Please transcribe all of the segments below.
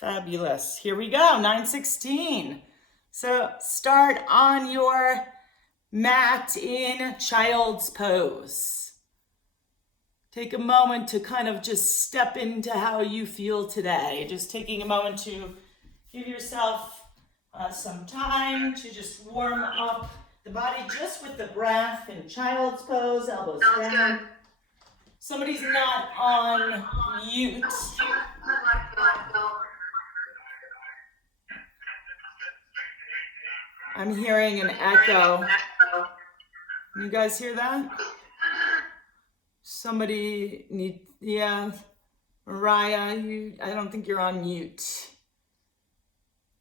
Fabulous. Here we go, 9:16. So start on your mat in child's pose. Take a moment to kind of just step into how you feel today. Just taking a moment to give yourself some time to just warm up the body just with the breath in child's pose, elbows down. Good. Somebody's not on mute. I'm hearing an echo. You guys hear that? Somebody Mariah, I don't think you're on mute.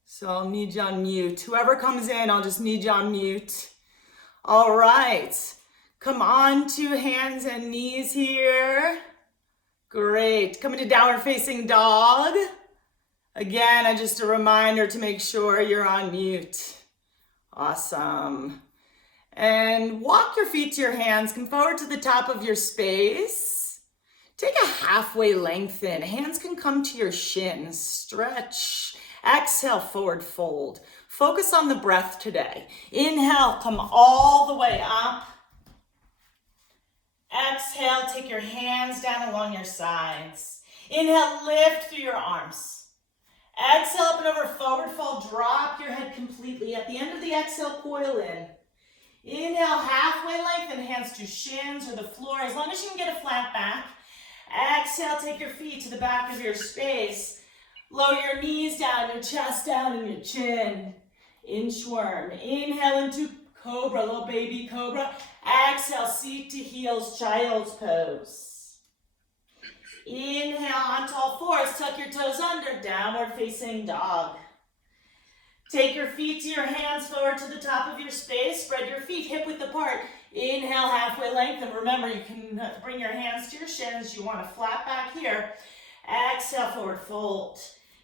So I'll need you on mute. Whoever comes in, I'll just need you on mute. All right. Come on to hands and knees here. Great. Coming to downward facing dog. Again, just a reminder to make sure you're on mute. Awesome. And walk your feet to your hands. Come forward to the top of your space. Take a halfway lengthen. Hands can come to your shins. Stretch. Exhale, forward fold. Focus on the breath today. Inhale, come all the way up. Exhale, take your hands down along your sides. Inhale, lift through your arms. Exhale, up and over, forward fold. Drop your head completely. At the end of the exhale, coil in. Inhale, halfway lengthen, hands to shins or the floor, as long as you can get a flat back. Exhale, take your feet to the back of your space. Lower your knees down, your chest down, and your chin. Inchworm. Inhale into cobra, little baby cobra. Exhale, seat to heels, child's pose. Inhale onto all fours, tuck your toes under, downward facing dog. Take your feet to your hands, forward to the top of your space. Spread your feet hip width apart. Inhale, halfway lengthen. Remember, you can bring your hands to your shins. You want a flat back here. Exhale, forward fold.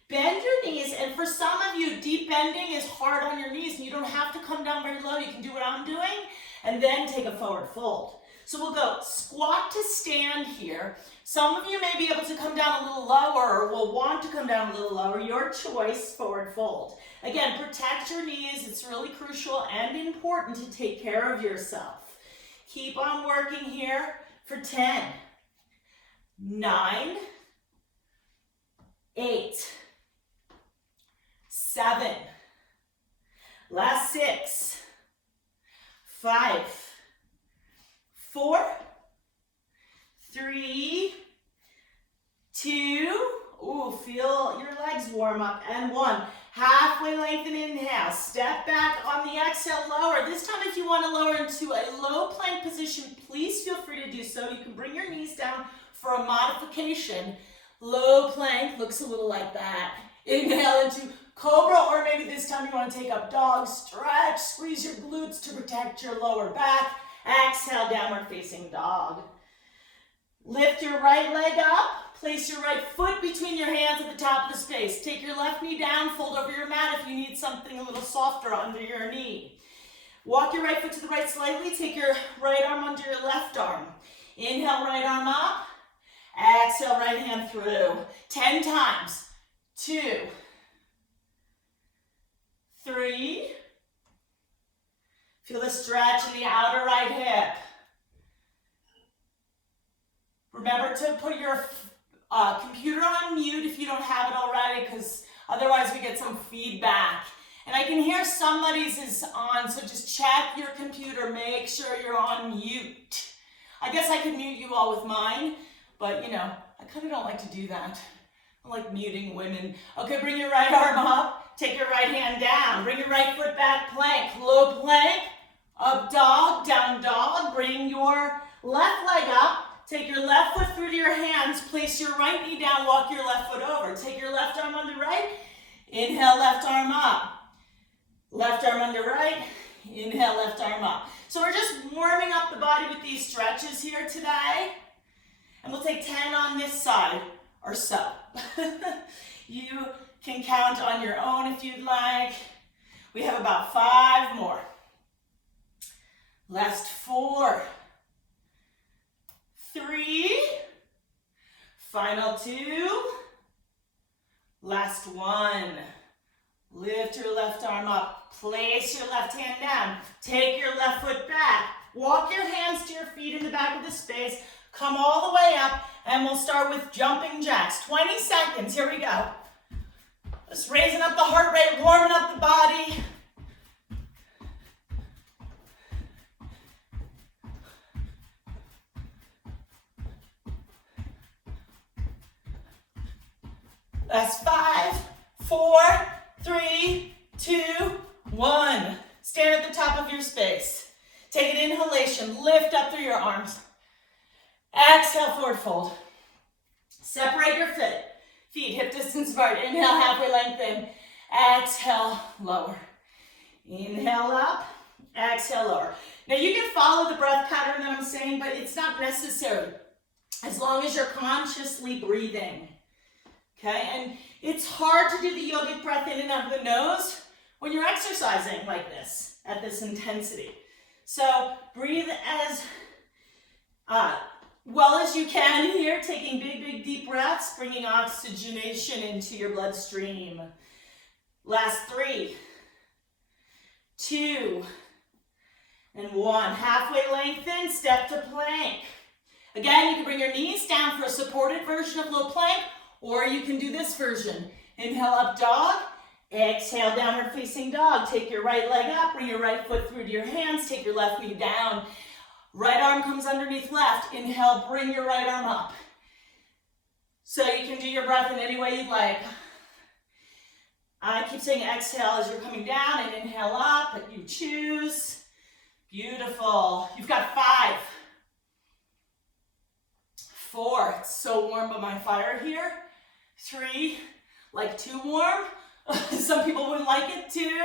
Bend your knees, and for some of you, deep bending is hard on your knees, and you don't have to come down very low. You can do what I'm doing, and then take a forward fold. So we'll go squat to stand here. Some of you may be able to come down a little lower, or will want to come down a little lower. Your choice, forward fold. Again, protect your knees. It's really crucial and important to take care of yourself. Keep on working here for 10, 9, 8, 7, last 6, 5, 4, 3, 2, feel your legs warm up, and 1. Halfway lengthen, inhale. Step back on the exhale, lower. This time, if you want to lower into a low plank position, please feel free to do so. You can bring your knees down for a modification. Low plank looks a little like that. Inhale into cobra, or maybe this time you want to take up dog. Stretch, squeeze your glutes to protect your lower back. Exhale, downward facing dog. Lift your right leg up. Place your right foot between your hands at the top of the space. Take your left knee down, fold over your mat if you need something a little softer under your knee. Walk your right foot to the right slightly. Take your right arm under your left arm. Inhale, right arm up. Exhale, right hand through. 10 times. 2, 3. Feel the stretch in the outer right hip. Remember to put your computer on mute if you don't have it already, because otherwise we get some feedback. And I can hear somebody's is on, so just check your computer, make sure you're on mute. I guess I could mute you all with mine, but I kind of don't like to do that. I like muting women. Okay, bring your right arm up, take your right hand down, bring your right foot back, plank, low plank, up dog, down dog, bring your left leg up. Take your left foot through to your hands, place your right knee down, walk your left foot over. Take your left arm under right, inhale, left arm up. Left arm under right, inhale, left arm up. So we're just warming up the body with these stretches here today. And we'll take 10 on this side or so. You can count on your own if you'd like. We have about 5 more. Last 4. 3, final 2, Last one. Lift your left arm up. Place your left hand down. Take your left foot back. Walk your hands to your feet in the back of the space. Come all the way up, and we'll start with jumping jacks. 20 seconds. Here we go. Just raising up the heart rate, warming up the body. That's 5, 4, 3, 2, 1. Stand at the top of your space. Take an inhalation. Lift up through your arms. Exhale, forward fold. Separate your feet, hip distance apart. Inhale, halfway lengthen. Exhale, lower. Inhale up. Exhale, lower. Now you can follow the breath pattern that I'm saying, but it's not necessary as long as you're consciously breathing. Okay, and it's hard to do the yogic breath in and out of the nose when you're exercising like this, at this intensity. So breathe as well as you can here, taking big, deep breaths, bringing oxygenation into your bloodstream. Last 3, 2, and 1. Halfway lengthen, step to plank. Again, you can bring your knees down for a supported version of low plank, or you can do this version. Inhale up dog, exhale downward facing dog. Take your right leg up, bring your right foot through to your hands, take your left knee down. Right arm comes underneath left. Inhale, bring your right arm up. So you can do your breath in any way you'd like. I keep saying exhale as you're coming down and inhale up, but you choose. Beautiful. You've got 5, 4. It's so warm by my fire here. 3, like too warm. Some people wouldn't like it too.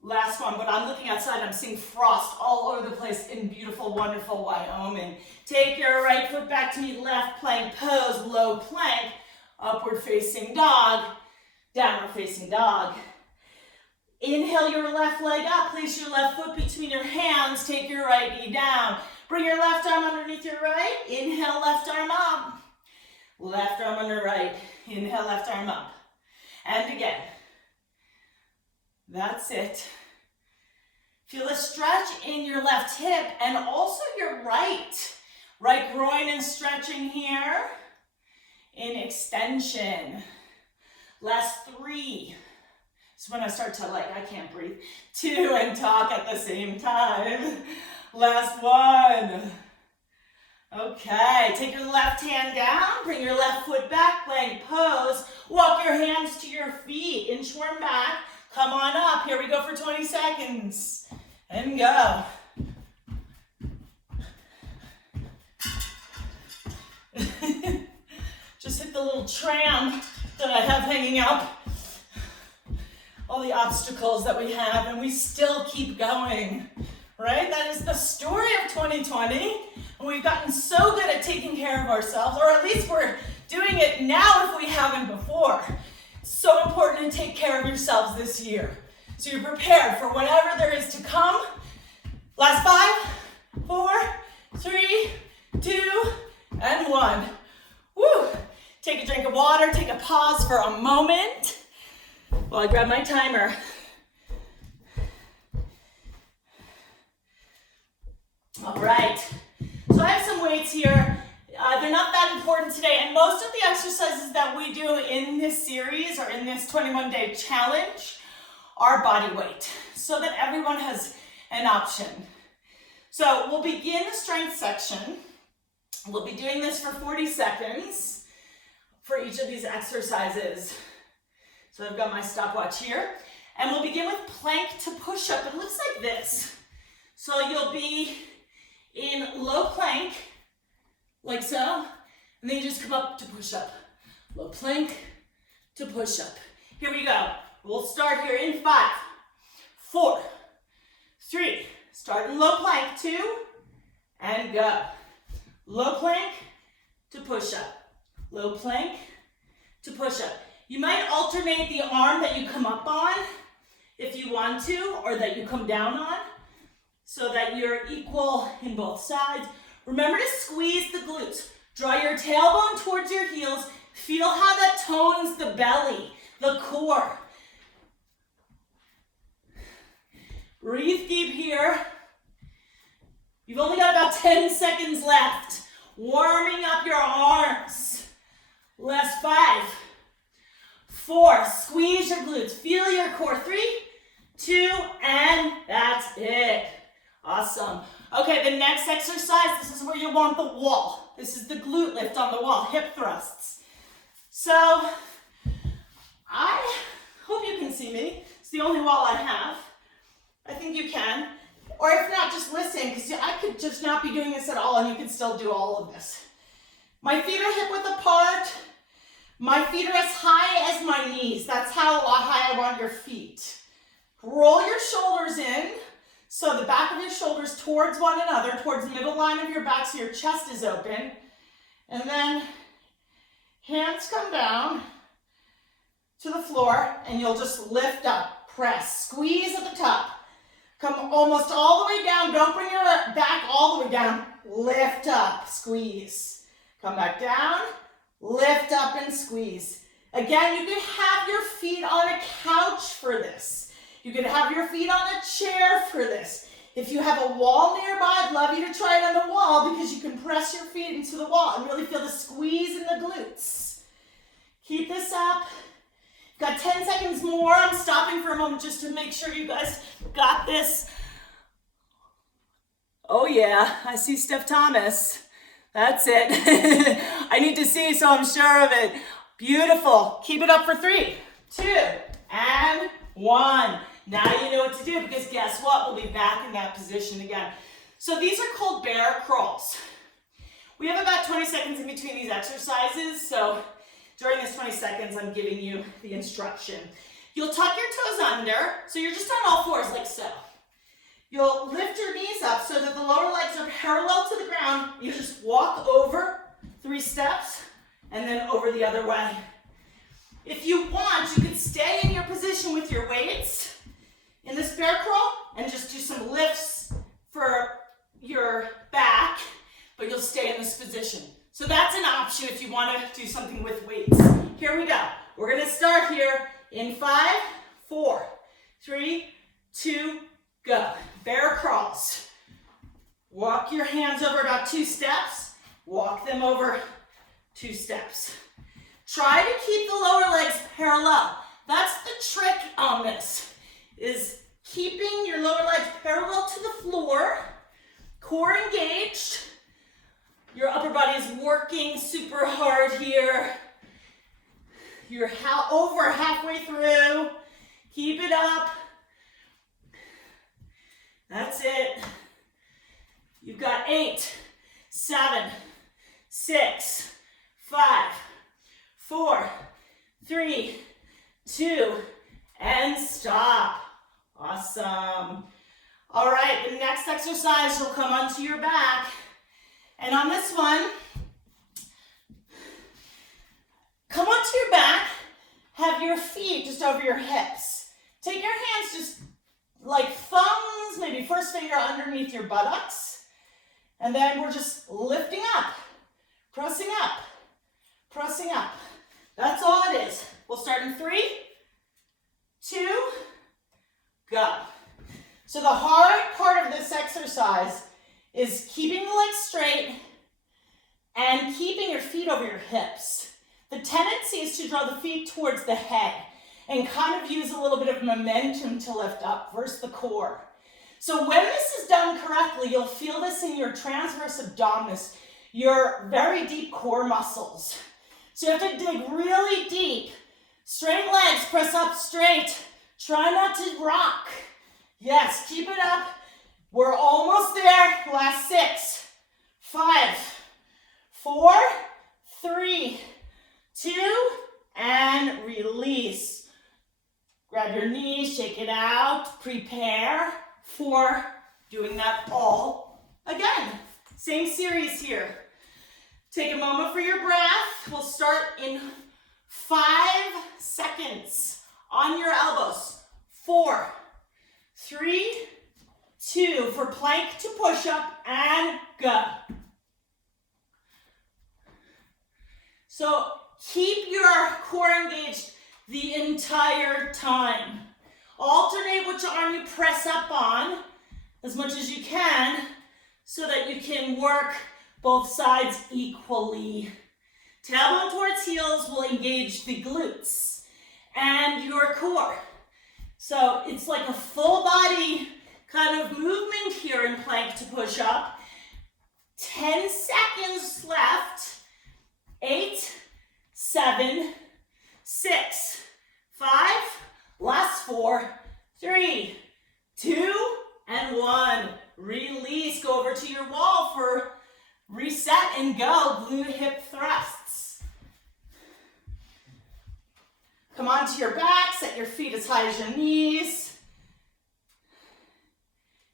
Last one, but I'm looking outside, I'm seeing frost all over the place in beautiful, wonderful Wyoming. Take your right foot back to meet left plank pose, low plank, upward facing dog, downward facing dog. Inhale your left leg up, place your left foot between your hands, take your right knee down. Bring your left arm underneath your right, inhale left arm up. Left arm under right, inhale left arm up. And again. That's it. Feel a stretch in your left hip and also your right. Right groin is stretching here in extension. Last 3. It's when I start to I can't breathe. 2 and talk at the same time. Last 1. Okay, take your left hand down, bring your left foot back, plank pose. Walk your hands to your feet, inchworm back. Come on up. Here we go for 20 seconds. And go. Just hit the little tram that I have hanging up. All the obstacles that we have, and we still keep going. Right? That is the story of 2020. And we've gotten so good at taking care of ourselves, or at least we're doing it now if we haven't before. So important to take care of yourselves this year. So you're prepared for whatever there is to come. Last 5, 4, 3, 2, and 1. Woo! Take a drink of water, take a pause for a moment while I grab my timer. All right, so I have some weights here. They're not that important today, and most of the exercises that we do in this series or in this 21-day challenge are body weight, so that everyone has an option. So we'll begin the strength section. We'll be doing this for 40 seconds for each of these exercises. So I've got my stopwatch here, and we'll begin with plank to push-up. It looks like this. So you'll be in low plank, like so, and then you just come up to push up. Low plank to push up. Here we go. We'll start here in 5, 4, 3. Start in low plank, 2, and go. Low plank to push up. Low plank to push up. You might alternate the arm that you come up on if you want to, or that you come down on, so that you're equal in both sides. Remember to squeeze the glutes. Draw your tailbone towards your heels. Feel how that tones the belly, the core. Breathe deep here. You've only got about 10 seconds left. Warming up your arms. Last 5, 4, squeeze your glutes, feel your core. 3, 2, and that's it. Awesome. Okay, the next exercise, this is where you want the wall. This is the glute lift on the wall, hip thrusts. So, I hope you can see me. It's the only wall I have. I think you can. Or if not, just listen, because I could just not be doing this at all and you can still do all of this. My feet are hip width apart. My feet are as high as my knees. That's how high I want your feet. Roll your shoulders in. So the back of your shoulders towards one another, towards the middle line of your back so your chest is open. And then hands come down to the floor and you'll just lift up, press, squeeze at the top. Come almost all the way down. Don't bring your back all the way down. Lift up, squeeze. Come back down, lift up and squeeze. Again, you can have your feet on a couch for this. You can have your feet on a chair for this. If you have a wall nearby, I'd love you to try it on the wall because you can press your feet into the wall and really feel the squeeze in the glutes. Keep this up. Got 10 seconds more. I'm stopping for a moment just to make sure you guys got this. Oh yeah, I see Steph Thomas. That's it. I need to see, so I'm sure of it. Beautiful. Keep it up for 3, 2, and 1. Now you know what to do because guess what? We'll be back in that position again. So these are called bear crawls. We have about 20 seconds in between these exercises, so during this 20 seconds, I'm giving you the instruction. You'll tuck your toes under, so you're just on all fours like so. You'll lift your knees up so that the lower legs are parallel to the ground. You just walk over 3 steps and then over the other way. If you want, you could stay in your position with your weights in this bear crawl and just do some lifts for your back, but you'll stay in this position. So that's an option if you want to do something with weights. Here we go. We're going to start here in 5, 4, 3, 2, go. Bear crawls. Walk your hands over about 2 steps. Walk them over 2 steps. Try to keep the lower legs parallel. That's the trick on this, is keeping your lower legs parallel to the floor, core engaged. Your upper body is working super hard here. You're over halfway through. Keep it up. That's it. You've got 8, 7, 6, 5, 4, 3, 2, and stop. Awesome. All right, the next exercise will come onto your back. And on this one, come onto your back, have your feet just over your hips. Take your hands just like thumbs, maybe first finger underneath your buttocks. And then we're just lifting up, pressing up, pressing up. That's all it is. We'll start in 3, 2, go. So the hard part of this exercise is keeping the legs straight and keeping your feet over your hips. The tendency is to draw the feet towards the head and kind of use a little bit of momentum to lift up versus the core. So when this is done correctly, you'll feel this in your transverse abdominis, your very deep core muscles. So you have to dig really deep. Straight legs, press up straight. Try not to rock. Yes, keep it up. We're almost there. Last 6, 5, 4, 3, 2, and release. Grab your knees, shake it out. Prepare for doing that all again. Same series here. Take a moment for your breath. We'll start in 5 seconds. On your elbows. 4, 3, 2, for plank to push up, and go. So keep your core engaged the entire time. Alternate which arm you press up on as much as you can so that you can work both sides equally. Tailbone towards heels will engage the glutes and your core. So it's like a full body kind of movement here in plank to push up. 10 seconds left. 8, 7, 6, 5, last 4, 3, 2, and 1. Release, go over to your wall for reset and go, glute hip thrusts. Come onto your back, set your feet as high as your knees.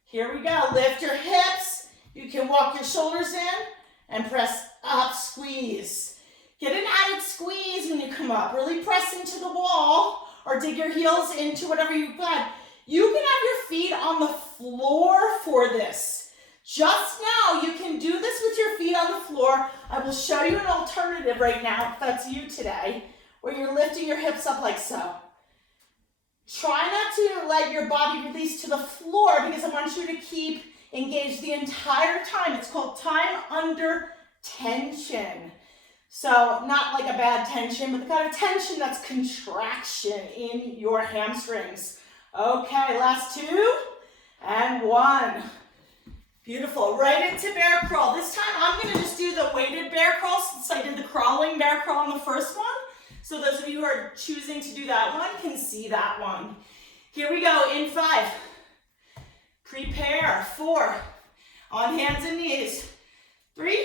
Here we go, lift your hips. You can walk your shoulders in and press up, squeeze. Get an added squeeze when you come up. Really press into the wall or dig your heels into whatever you've got. You can have your feet on the floor for this. Just now, you can do this with your feet on the floor. I will show you an alternative right now, if that's you today, where you're lifting your hips up like so. Try not to let your body release to the floor because I want you to keep engaged the entire time. It's called time under tension. So not like a bad tension, but the kind of tension that's contraction in your hamstrings. Okay, last 2 and 1. Beautiful, right into bear crawl. This time I'm gonna just do the weighted bear crawl since I did the crawling bear crawl on the first one. So those of you who are choosing to do that one can see that one. Here we go, in 5. Prepare, 4. On hands and knees. 3,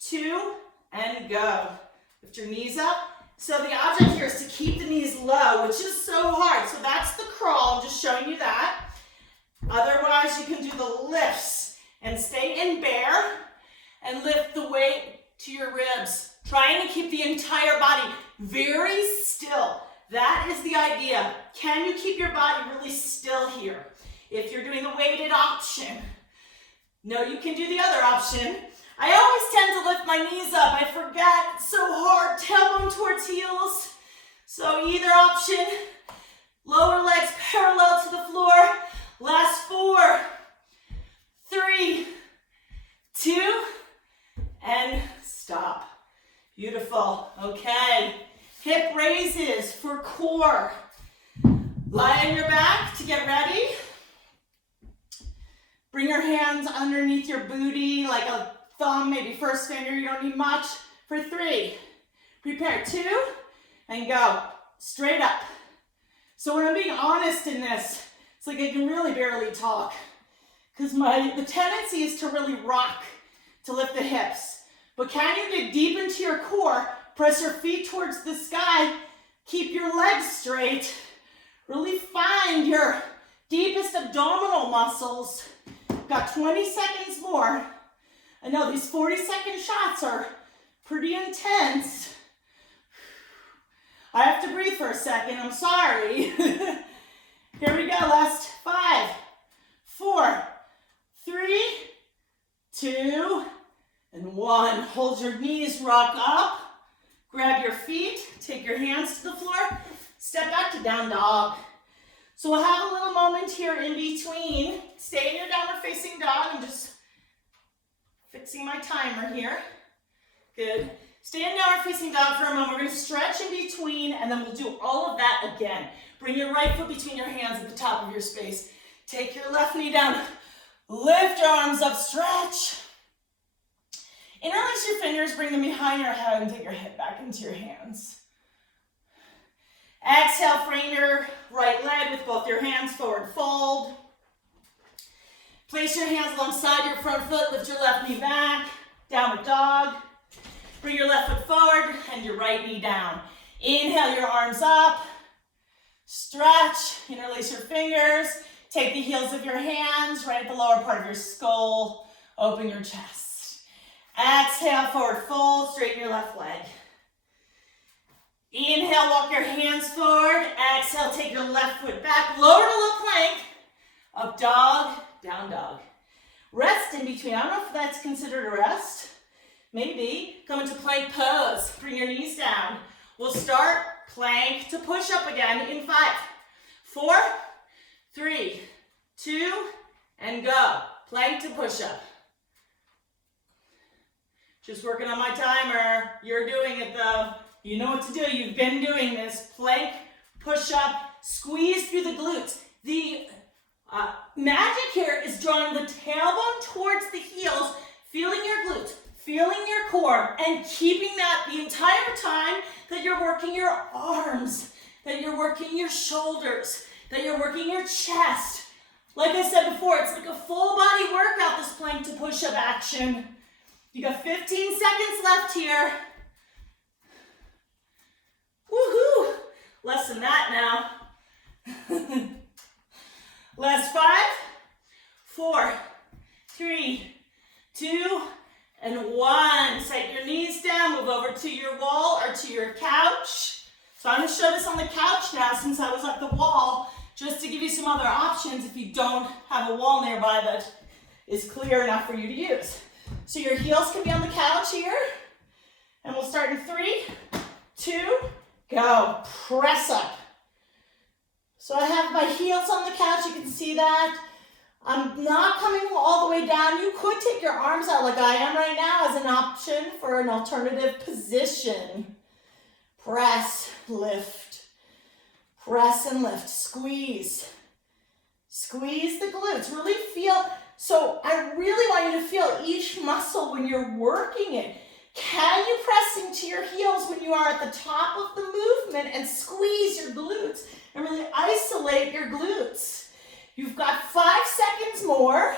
2, and go. Lift your knees up. So the object here is to keep the knees low, which is so hard. So that's the crawl, I'm just showing you that. Otherwise, you can do the lifts and stay in bear and lift the weight to your ribs. Trying to keep the entire body very still. That is the idea. Can you keep your body really still here? If you're doing the weighted option. No, you can do the other option. I always tend to lift my knees up. I forget, it's so hard. Tailbone towards heels. So either option. Lower legs parallel to the floor. Last 4, 3, 2, and stop. Beautiful. Okay. Hip raises for core. Lie on your back to get ready. Bring your hands underneath your booty like a thumb, maybe first finger. You don't need much. For 3. Prepare. 2, and go. Straight up. So when I'm being honest in this, it's like I can really barely talk because the tendency is to really rock, to lift the hips. But can you dig deep into your core, press your feet towards the sky, keep your legs straight, really find your deepest abdominal muscles. Got 20 seconds more. I know these 40-second shots are pretty intense. I have to breathe for a second, I'm sorry. Here we go, last 5, 4, 3, 2, and 1. Hold your knees, rock up, grab your feet, take your hands to the floor, step back to down dog. So we'll have a little moment here in between. Stay in your downward facing dog. I'm just fixing my timer here. Good. Stay in downward facing dog for a moment. We're going to stretch in between, and then we'll do all of that again. Bring your right foot between your hands at the top of your space. Take your left knee down. Lift your arms up, stretch. Interlace your fingers, bring them behind your head, and take your head back into your hands. Exhale, frame your right leg with both your hands, forward fold. Place your hands alongside your front foot, lift your left knee back, downward dog. Bring your left foot forward and your right knee down. Inhale your arms up. Stretch, interlace your fingers. Take the heels of your hands right at the lower part of your skull. Open your chest. Exhale, forward fold, straighten your left leg. Inhale, walk your hands forward. Exhale, take your left foot back. Lower to low plank. Up dog, down dog. Rest in between. I don't know if that's considered a rest. Maybe. Come into plank pose. Bring your knees down. We'll start plank to push up again in 5, 4, 3, 2, and go. Plank to push up. Just working on my timer. You're doing it though. You know what to do. You've been doing this. Plank, push up, squeeze through the glutes. The magic here is drawing the tailbone towards the heels, feeling your glutes, feeling your core, and keeping that the entire time that you're working your arms, that you're working your shoulders, that you're working your chest. Like I said before, it's like a full body workout, this plank to push up action. You got 15 seconds left here. Woohoo! Less than that now. Last 5, 4, 3, 2, and 1. Set your knees down, move over to your wall or to your couch. So I'm going to show this on the couch now since I was at the wall, just to give you some other options if you don't have a wall nearby that is clear enough for you to use. So your heels can be on the couch here, and we'll start in 3, 2, go. Press up. So I have my heels on the couch, you can see that. I'm not coming all the way down. You could take your arms out like I am right now as an option for an alternative position. Press, lift, press and lift, squeeze. Squeeze the glutes, really feel, so I really want you to feel each muscle when you're working it. Can you press into your heels when you are at the top of the movement and squeeze your glutes and really isolate your glutes? You've got 5 seconds more.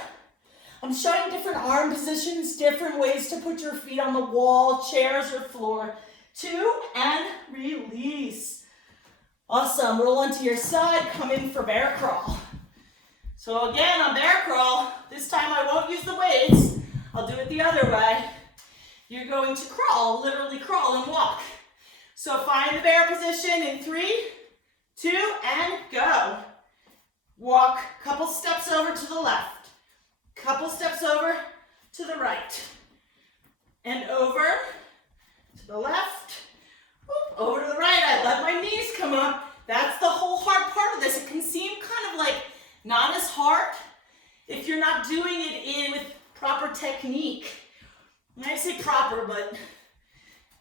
I'm showing different arm positions, different ways to put your feet on the wall, chairs, or floor. 2, and release. Awesome, roll onto your side, come in for bear crawl. So again, on bear crawl, this time I won't use the weights. I'll do it the other way. You're going to crawl, literally crawl and walk. So find the bear position in 3, 2, and go. Walk, couple steps over to the left, couple steps over to the right, and over to the left, over to the right. I let my knees come up. That's the whole hard part of this. It can seem kind of like not as hard if you're not doing it in with proper technique. And I say proper, but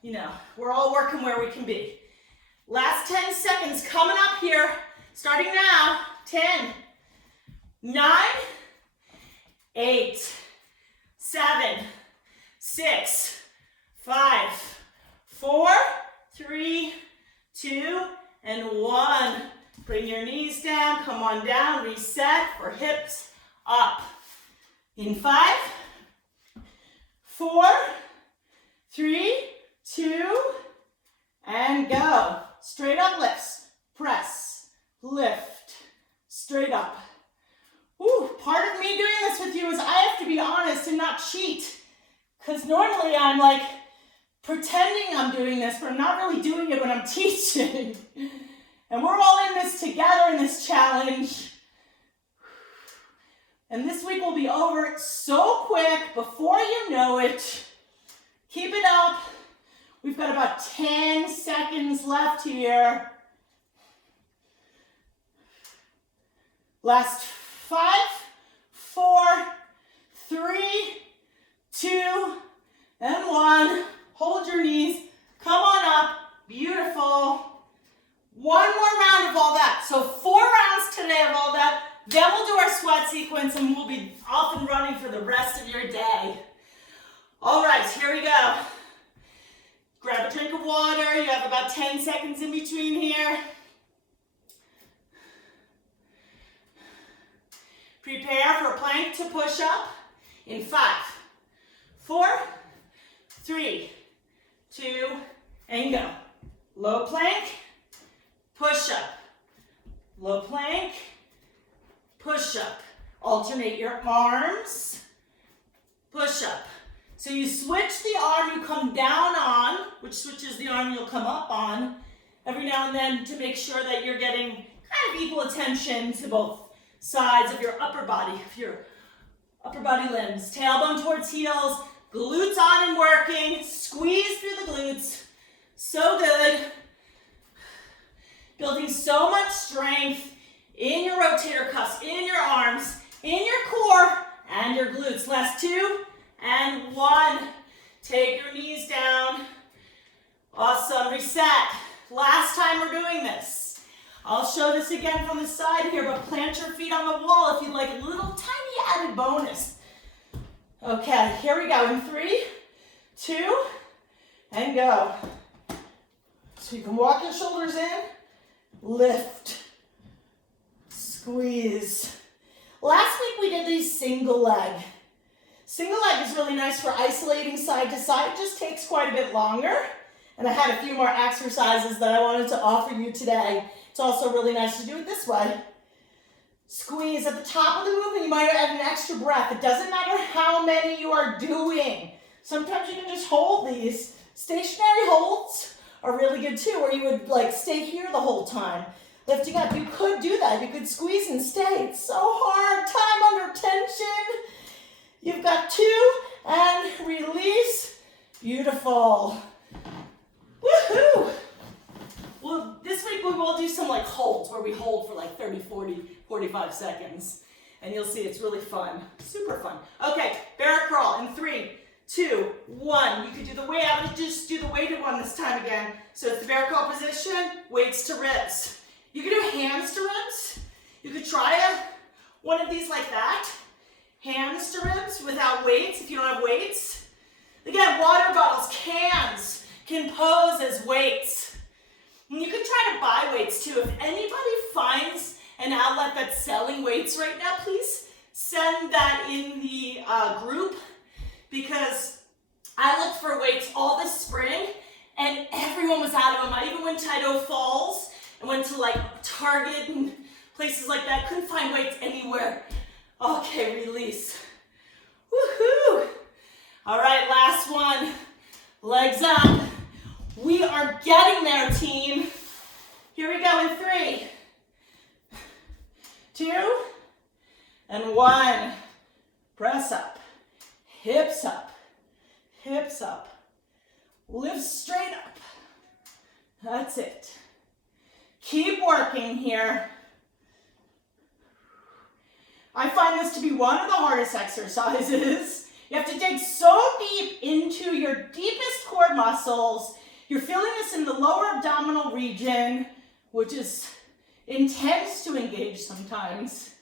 you know, we're all working where we can be. Last 10 seconds coming up here, starting now. 10, 9, 8, 7, 6, 5, 4, 3, 2, and 1. Bring your knees down, come on down, reset for hips up. In 5, 4, 3, 2, and go. Straight up lifts, press, lift. Straight up. Ooh, part of me doing this with you is I have to be honest and not cheat. Because normally I'm like pretending I'm doing this, but I'm not really doing it when I'm teaching. And we're all in this together in this challenge. And this week will be over so quick before you know it. Keep it up. We've got about 10 seconds left here. Last 5, 4, 3, 2, and 1. Hold your knees. Come on up. Beautiful. One more round of all that. So 4 rounds today of all that. Then we'll do our sweat sequence and we'll be off and running for the rest of your day. All right, here we go. Grab a drink of water. You have about 10 seconds in between here. Prepare for plank to push up in 5, 4, 3, 2, and go. Low plank, push up. Low plank, push up. Alternate your arms, push up. So you switch the arm you come down on, which switches the arm you'll come up on, every now and then to make sure that you're getting kind of equal attention to both sides of your upper body, limbs. Tailbone towards heels, glutes on and working. Squeeze through the glutes. So good. push-ups in your arms, in your core, and your glutes. Last 2 and 1. Take your knees down. Awesome, reset. Last time we're doing this. I'll show this again from the side here, but plant your feet on the wall if you'd like a little tiny added bonus. Okay, here we go in 3, 2, and go. So you can walk your shoulders in, lift, squeeze. Last week we did these single leg. Single leg is really nice for isolating side to side. It just takes quite a bit longer. And I had a few more exercises that I wanted to offer you today. It's also really nice to do it this way. Squeeze at the top of the movement. You might add an extra breath. It doesn't matter how many you are doing. Sometimes you can just hold these. Stationary holds are really good too, where you would like stay here the whole time. Lifting up, you could do that. You could squeeze and stay. It's so hard. Time under tension. You've got 2 and release. Beautiful. Woohoo! Well, this week we will do some like holds where we hold for like 30, 40, 45 seconds. And you'll see it's really fun. Super fun. Okay, bear crawl in 3, 2, 1. You could do the weight. I'm going to just do the weighted one this time again. So it's the bear crawl position, weights to ribs. You can do hands to ribs. You could try one of these like that. Hands to ribs without weights if you don't have weights. Again, water bottles, cans can pose as weights. And you can try to buy weights too. If anybody finds an outlet that's selling weights right now, please send that in the group, because I looked for weights all this spring and everyone was out of them. I even went to Idaho Falls and went to like Target and places like that. Couldn't find weights anywhere. Okay, release. Woohoo! All right, last one. Legs up. We are getting there, team. Here we go in 3, 2, and 1. Press up. Hips up. Hips up. Lift straight up. That's it. Keep working here. I find this to be one of the hardest exercises. You have to dig so deep into your deepest core muscles. You're feeling this in the lower abdominal region, which is intense to engage sometimes.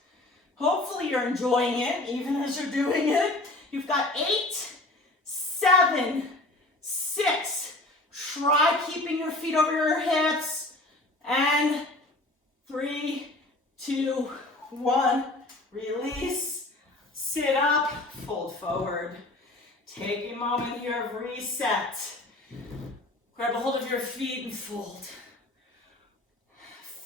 Hopefully you're enjoying it, even as you're doing it. You've got 8, 7, 6. Try keeping your feet over your hips. And 3, 2, 1. Release. Sit up. Fold forward. Take a moment here of reset. Grab a hold of your feet and fold.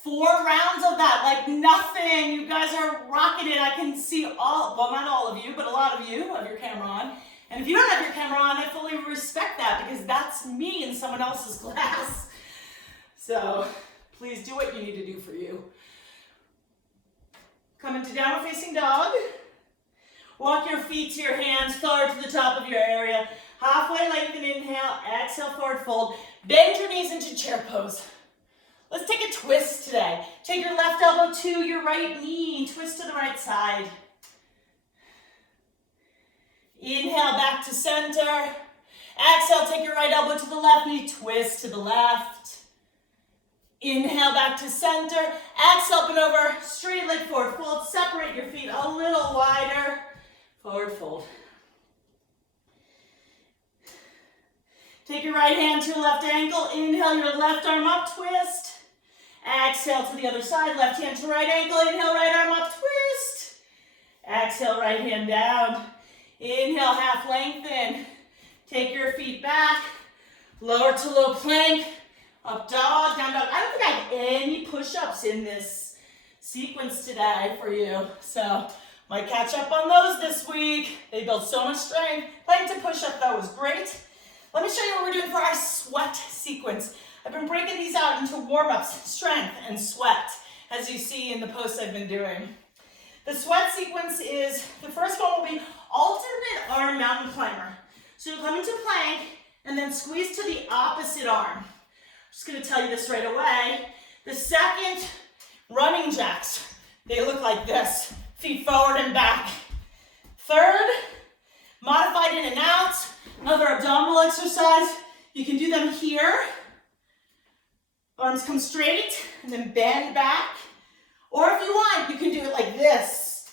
4 rounds of that, like nothing. You guys are rocking it. I can see all, well, not all of you, but a lot of you have your camera on. And if you don't have your camera on, I fully respect that, because that's me in someone else's class. So please do what you need to do for you. Come into downward facing dog. Walk your feet to your hands, forward to the top of your area. Halfway lengthen, inhale, exhale, forward fold. Bend your knees into chair pose. Let's take a twist today. Take your left elbow to your right knee, twist to the right side. Inhale, back to center. Exhale, take your right elbow to the left knee, twist to the left. Inhale, back to center. Exhale, up and over, straight leg forward fold. Separate your feet a little wider. Forward fold. Take your right hand to your left ankle. Inhale, your left arm up, twist. Exhale to the other side, left hand to right ankle. Inhale, right arm up, twist. Exhale, right hand down. Inhale, half lengthen. Take your feet back. Lower to low plank. Up dog, down dog. I don't think I have any push-ups in this sequence today for you. So might catch up on those this week. They build so much strength. Plank to push-up though was great. Let me show you what we're doing for our sweat sequence. I've been breaking these out into warm-ups, strength and sweat, as you see in the posts I've been doing. The sweat sequence is, the first one will be alternate arm mountain climber. So you come into plank and then squeeze to the opposite arm. I'm just gonna tell you this right away. The second, running jacks. They look like this, feet forward and back. Third, modified in and out, another abdominal exercise. You can do them here. Arms come straight and then bend back. Or if you want, you can do it like this.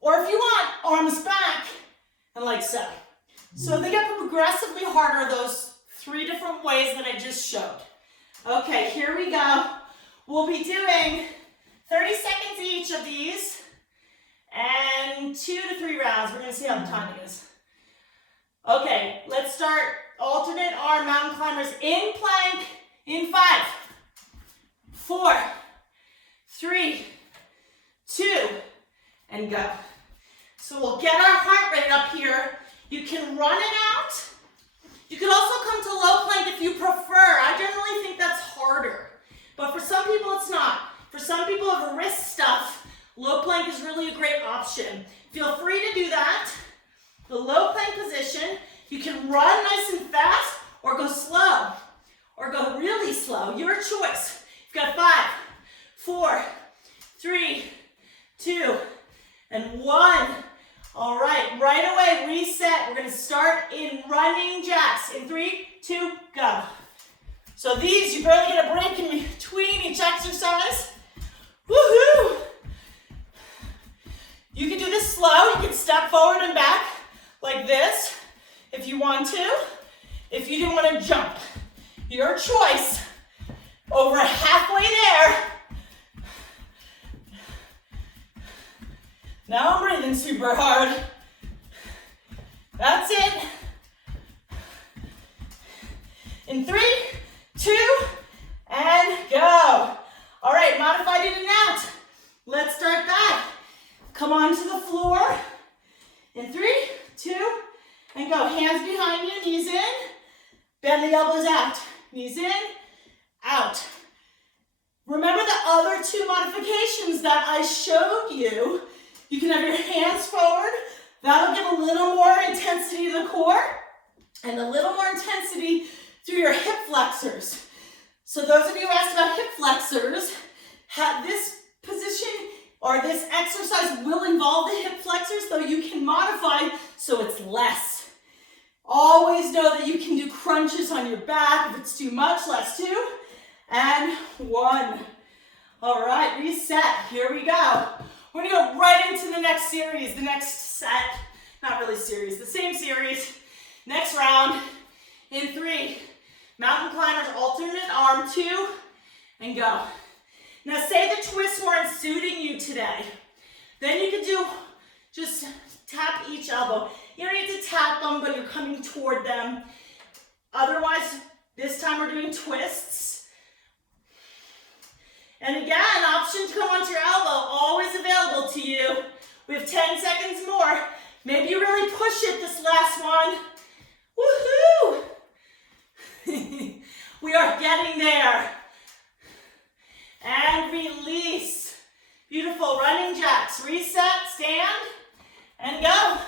Or if you want, arms back and like so. So they get progressively harder, those 3 different ways that I just showed. Okay, here we go. We'll be doing 30 seconds each of these and 2 to 3 rounds. We're gonna see how the timing is. Okay, let's start alternate arm mountain climbers in plank in 5, 4, 3, 2, and go. So we'll get our heart rate up here. You can run it out. You can also come to low plank if you prefer. I generally think that's harder, but for some people it's not. For some people who have wrist stuff, low plank is really a great option. Feel free to do that. The low plank position, you can run nice and fast or go slow or go really slow. Your choice. You've got 5, 4, 3, 2, and 1. All right, right away, reset. We're gonna start in running jacks. In 3, 2, go. So these, you barely get a break in between each exercise. Woohoo! You can do this slow. You can step forward and back like this if you want to. If you didn't want to jump, your choice. Over halfway there. Now I'm breathing super hard. That's it. In 3, 2, and go. All right, modified in and out. Let's start that. Come onto the floor. In 3, 2, and go. Hands behind you, knees in. Bend the elbows out. Knees in, out. Remember the other 2 modifications that I showed you. You can have your hands forward. That'll give a little more intensity to the core and a little more intensity through your hip flexors. So those of you who asked about hip flexors, this position or this exercise will involve the hip flexors, though you can modify so it's less. Always know that you can do crunches on your back. If it's too much, less 2, and 1. All right, reset. Here we go. We're gonna go right into the next series, the next set. Not really series, the same series. Next round in 3. Mountain climbers, alternate arm, 2, and go. Now say the twists weren't suiting you today. Then you could do, just tap each elbow. You don't need to tap them, but you're coming toward them. Otherwise, this time we're doing twists. And again, option to come onto your elbow, always available to you. We have 10 seconds more. Maybe you really push it this last one. Woohoo! We are getting there. And release. Beautiful, running jacks. Reset, stand, and go.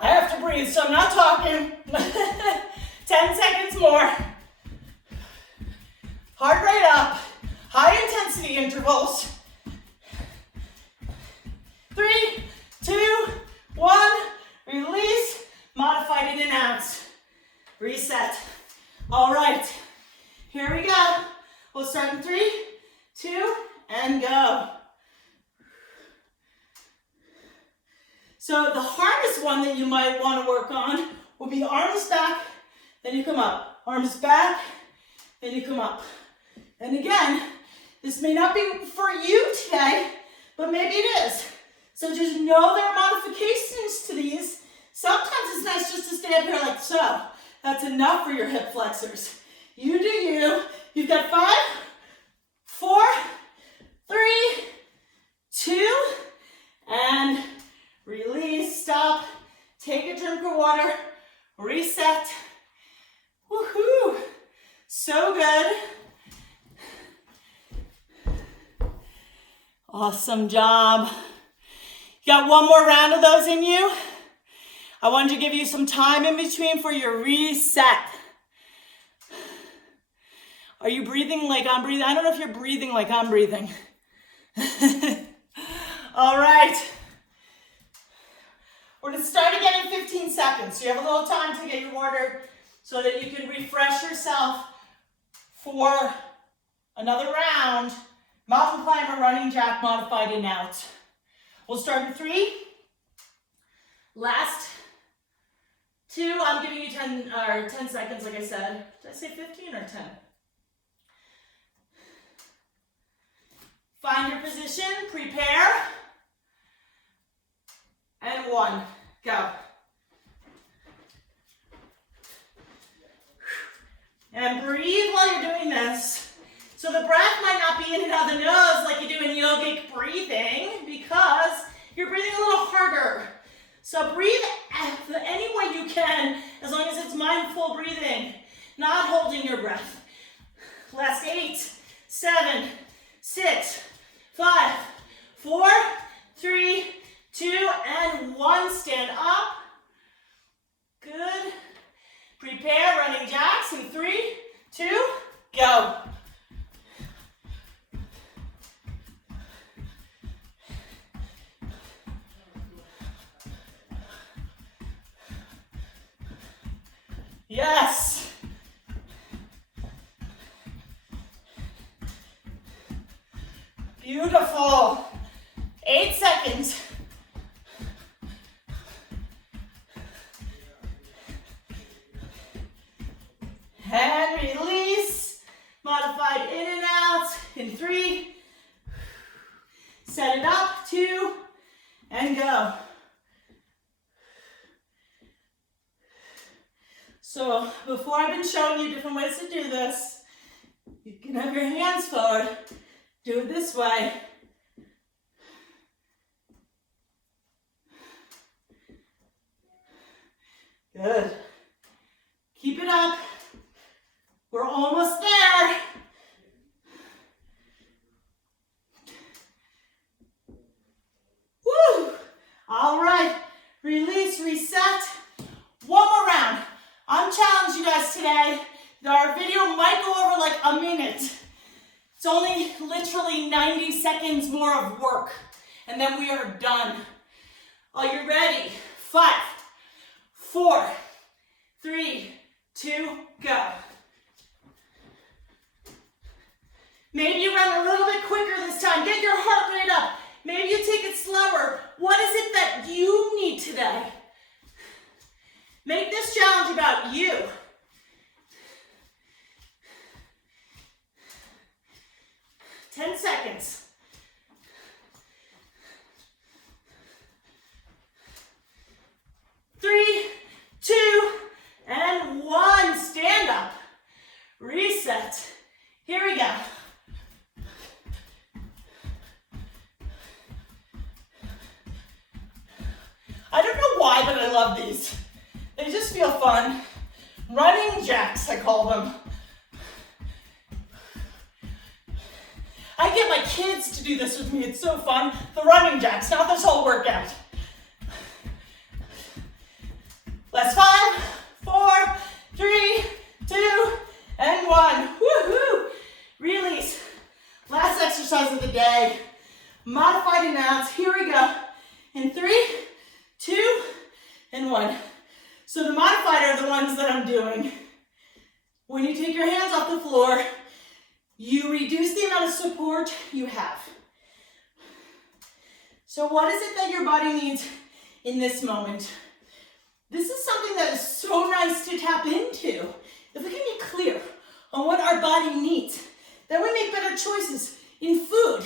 I have to breathe, so I'm not talking. 10 seconds more. Heart rate up. High intensity intervals. 3, 2, 1. Release. Modified in and out. Reset. All right. Here we go. We'll start in 3, 2, and go. So the hardest one that you might want to work on will be arms back, then you come up. Arms back, then you come up. And again, this may not be for you today, but maybe it is. So just know there are modifications to these. Sometimes it's nice just to stay up here like so. That's enough for your hip flexors. You do you. You've got 5, 4, 3, 2, and release, stop, take a drink of water, reset. Woohoo! So good. Awesome job. You got one more round of those in you. I wanted to give you some time in between for your reset. Are you breathing like I'm breathing? I don't know if you're breathing like I'm breathing. All right. We're going to start again in 15 seconds. So you have a little time to get your water so that you can refresh yourself for another round. Mountain climber, running jack, modified in out. We'll start in 3. Last 2. I'm giving you 10 seconds, like I said. Did I say 15 or 10? Find your position, prepare, and 1, go. And breathe while you're doing this. So the breath might not be in and out the nose like you do in yogic breathing because you're breathing a little harder. So breathe any way you can as long as it's mindful breathing, not holding your breath. Last 8, 7, 6, 5, 4, 3, 2, and 1. Stand up. Good. Prepare, running jacks in 3, 2, go. Yes. Beautiful. 8 seconds. And release. Modified in and out in 3. Set it up, 2, and go. So before I've been showing you different ways to do this, you can have your hands forward. Do it this way. Good. Keep it up. We're almost there. Woo! All right. Release, reset. One more round. I'm challenging you guys today. Our video might go over like a minute. It's only literally 90 seconds more of work, and then we are done. Are you ready? 5, 4, 3, 2, go. Maybe you run a little bit quicker this time. Get your heart rate up. Maybe you take it slower. What is it that you need today? Make this challenge about you. Ten seconds. 3, 2, and 1. Stand up. Reset. Here we go. I don't know why, but I love these. They just feel fun. Running jacks, I call them. I get my kids to do this with me. It's so fun. The running jacks, not this whole workout. Last 5, 4, 3, 2, and 1. Woohoo! Release. Last exercise of the day. Modified and out. Here we go. In 3, 2, and 1. So the modified are the ones that I'm doing. When you take your hands off the floor, you reduce the amount of support you have. So what is it that your body needs in this moment? This is something that is so nice to tap into. If we can be clear on what our body needs, then we make better choices in food,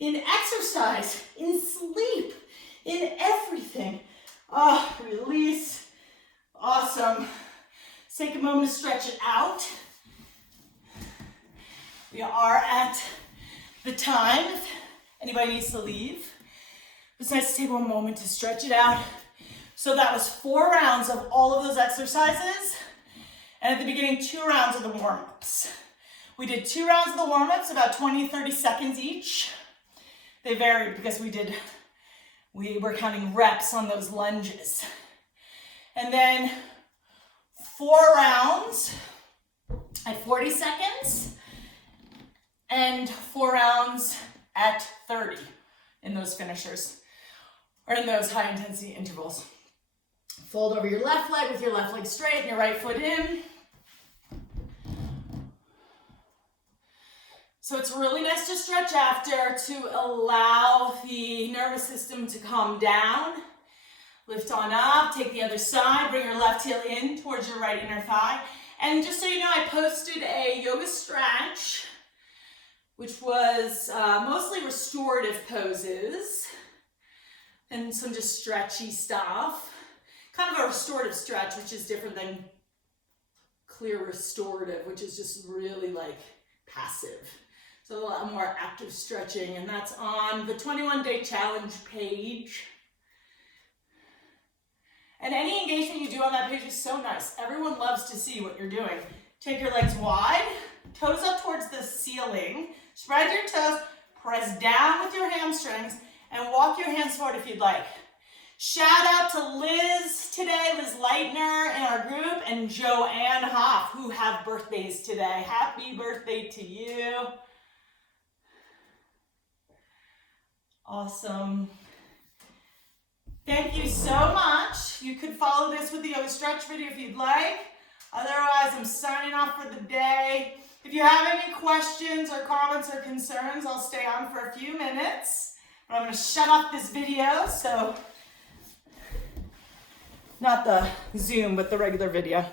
in exercise, in sleep, in everything. Release. Awesome. Let's take a moment to stretch it out. We are at the time. If anybody needs to leave, it's nice to take one moment to stretch it out. So that was 4 rounds of all of those exercises. And at the beginning, 2 rounds of the warm-ups. We did 2 rounds of the warm-ups, about 20, 30 seconds each. They varied because we were counting reps on those lunges. And then 4 rounds at 40 seconds and 4 rounds at 30 in those finishers, or in those high intensity intervals. Fold over your left leg with your left leg straight and your right foot in. So it's really nice to stretch after to allow the nervous system to calm down. Lift on up, take the other side, bring your left heel in towards your right inner thigh. And just so you know, I posted a yoga stretch, which was mostly restorative poses and some just stretchy stuff. Kind of a restorative stretch, which is different than clear restorative, which is just really like passive. So a lot more active stretching, and that's on the 21-day challenge page. And any engagement you do on that page is so nice. Everyone loves to see what you're doing. Take your legs wide, toes up towards the ceiling, spread your toes, press down with your hamstrings, and walk your hands forward if you'd like. Shout out to Liz today, Liz Leitner in our group, and Joanne Hoff, who have birthdays today. Happy birthday to you. Awesome. Thank you so much. You could follow this with the yoga stretch video if you'd like. Otherwise, I'm signing off for the day. If you have any questions or comments or concerns, I'll stay on for a few minutes. But I'm going to shut off this video, so not the Zoom, but the regular video.